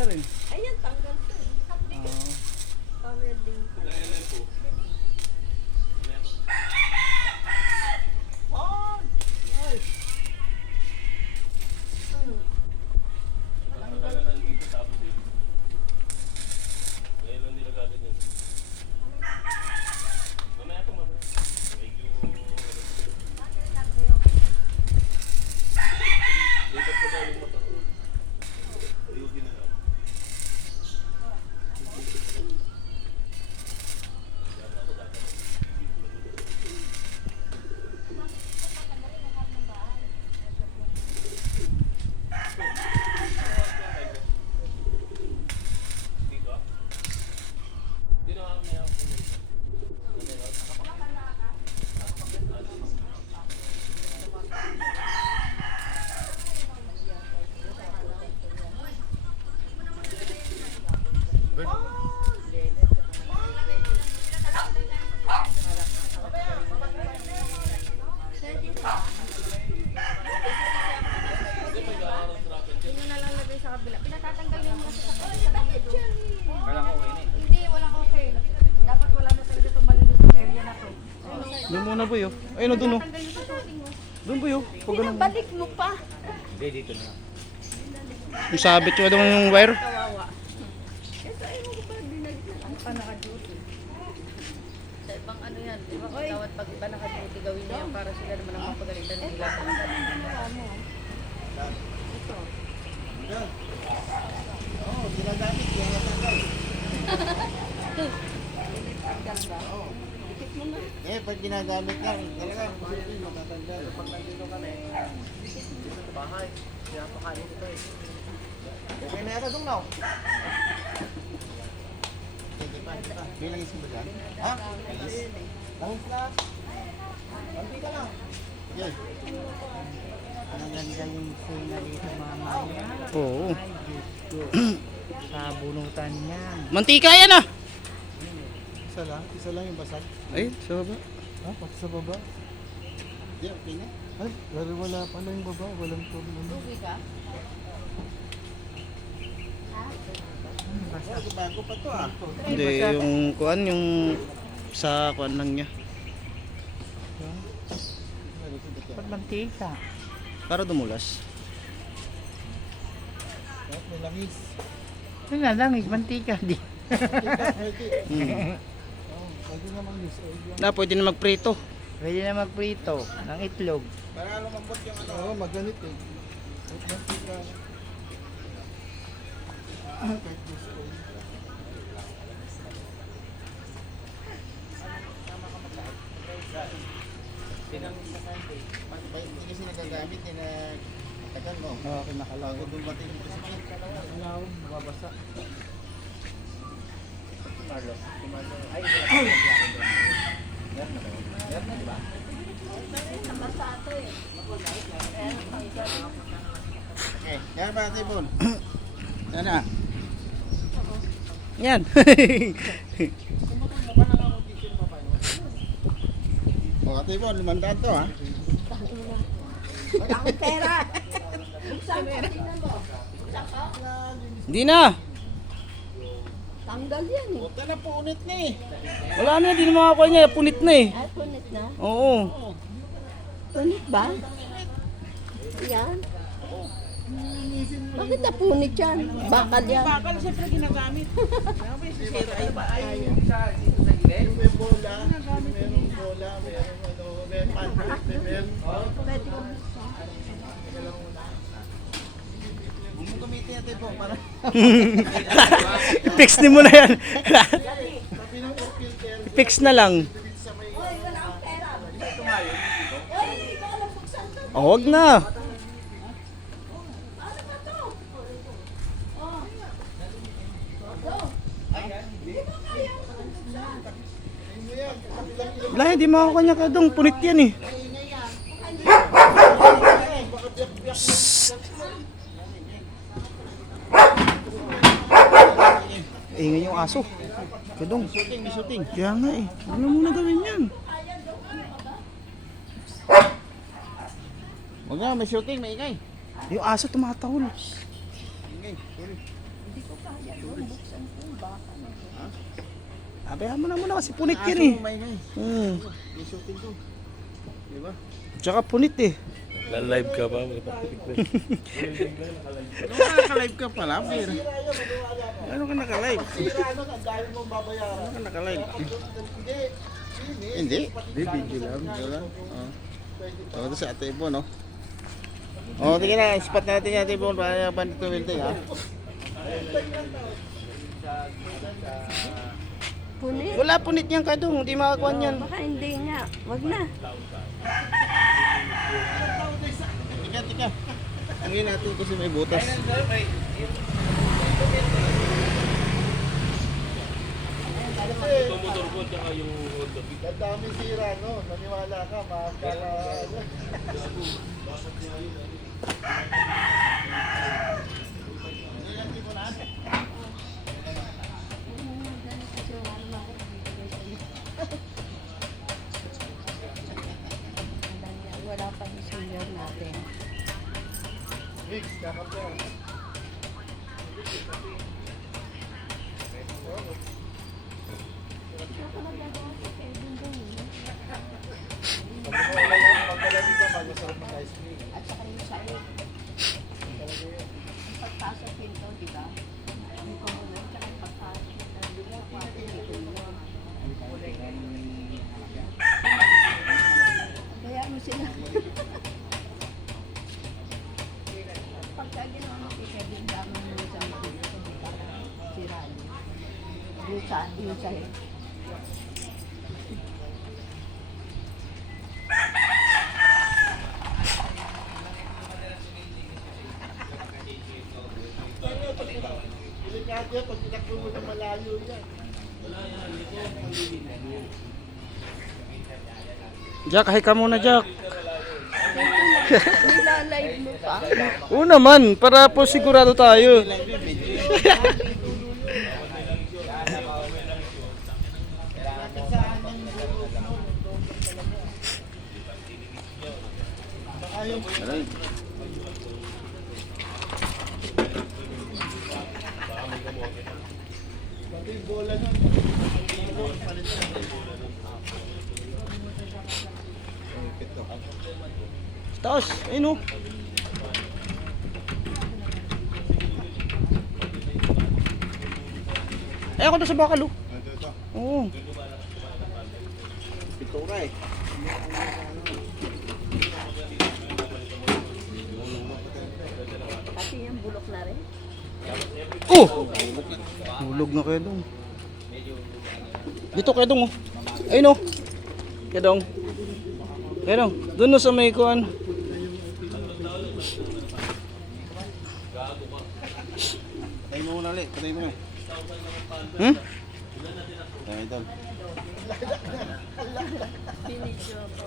isa rin. Ayan, tanggal to. Power din. Oh, nice. Hindi na lang lagay sa kabila. Pinatatanggal yung mga sa kabila. Bakit yan? Hindi, walang okay. Dapat wala na talaga itong malinis area na to. Doon muna boy oh. Ayun oh, doon oh. Tanggal yung sa shooting mo. Doon boy oh. Pag ganun. Pinabalik mo pa. Yung sabit yung ano yung wire. Kawawa. Kasi ayaw mo pa binalik na lang pa naka-duty. Sa ibang ano yan, di ba? Tawad pag iba naka-duty, gawin niya yan para sila naman ang mapagalitan nila. Ito. Oo, ginagamit yan natanggal. Tanggal ba? Oo. Dikit mo na. Eh, pag ginagamit yan, talaga posible matatanggal. Pag nandito ka na dito sa bahay, pinapakain ito eh. Okay na yata dong now. Sige pa. Bilang isang baga. Ha? Langis na. Lanti ka lang. Sige. Ang ganda yung sina dito mamaya. Oo. Ay, Diyos ko. Sa bunutan niya. Mantika yan ah. Isa lang yung basag. Ay, sa baba. Ha? Pati sa baba? Di, okay na. Ay, pero wala pa na yung baba. Walang problem. Lugi ka? Bago pa to ah. Hindi, yung kuan, yung sa kuan lang niya. Pag mantika. Para dumulas. May langis. Ito na lang, mantika. Di. Hmm. Pwede naman use oil yan. Na, pwede na magprito. Pwede na magprito ng itlog. Para lumambot yung ano. Oo, maganit eh. Kahit mantika. Kahit use oil. Hindi kasi nagagamit eh na tagal mo. Oo, kinakalaw. Bago dumating yung president. Kinakalaw, mababasa. Okay, yan ba tibon? Yan na. Yan. O tibon, 500 to ha. Wala akong pera. Buksan mo, tingnan mo. Buksan ko. Hindi na. Tanggal yan eh. Buta na punit na eh. Wala na, hindi na makakuha niya. Punit na eh. Ay, punit na. Oo. Punit ba? Yan. Bakit na punit yan? Bakal yan. Bakal siyempre ginagamit. Ayun. May bola, merong bola, merong ano, may pancake, may meron. Pwede ko. Huwag mo gamitin natin po para Fix din mo na yan. sabi ng filter. Fix na lang. Sa may Oy, wala akong pera. Oy, hindi ko alam buksan to. Oh, huwag na. Ano ba to? Oh. Hindi ko kaya buksan. Wala, hindi makakuha niya kadong. Punit yan eh. Ingay yung aso. Kadong. shooting, may shooting. Kaya nga eh. Ano muna gawin yan? Huwag na, may shooting, may ingay. Yung aso tumatahol. Ingay, sorry. Hindi ko kaya doon. Buksan ko yung baka na. Abayaan mo na muna kasi punit yan eh. Maingay. Yung shooting ko. Di ba? Tsaka punit eh. La-live ka ba? Ano naka-live ka pala, Pir? Ano ka naka-live? Ano ka naka-live? Hindi. Hindi, video lang. Video lang. Oh, ito si Ate Ibon, no? Oh, tingnan na. Spot natin yung Ate Ibon para bandit building, ha? Punit? Wala punit yan kadong, hindi makakuha yan. Baka hindi nga. Wag na. Tika. Angin natin kasi may butas. Motor ko tsaka yung Honda Beat. Ang daming sira, no? Naniwala ka, makakala. Wala pang senior natin. Mix, kakapyan. Pagkalagi ka, mag-usap ng ice cream. At saka yung sa'yo. Ang pagpasok pinto, di ba? Yung komunal, tsaka yung pagpasok pinto, di ba? Kaya mo sila. Pagka ginawa mo si Kevin, dami mo sa mga di ba? Si Rani. Yung sa'yo. Delikado yan, pag tinakbo mo na malayo yan. Jack, hi ka muna Jack. Nilalive mo pa. Oo naman, para po sigurado tayo. Pati yung bola nun. Palit siya. Taos, ayun o. Ay, ako doon sa bakal oh. Oo. Pitura eh. Kasi yung bulok na rin. Oh! Hulog na kayo dong. Dito kayo dong oh. Ayun oh. Kayo dong. Kayo dong. Doon no sa may kuhan. Patay mo muna ulit. Patay mo na. Hmm? Patay doon. Pinidyo ako.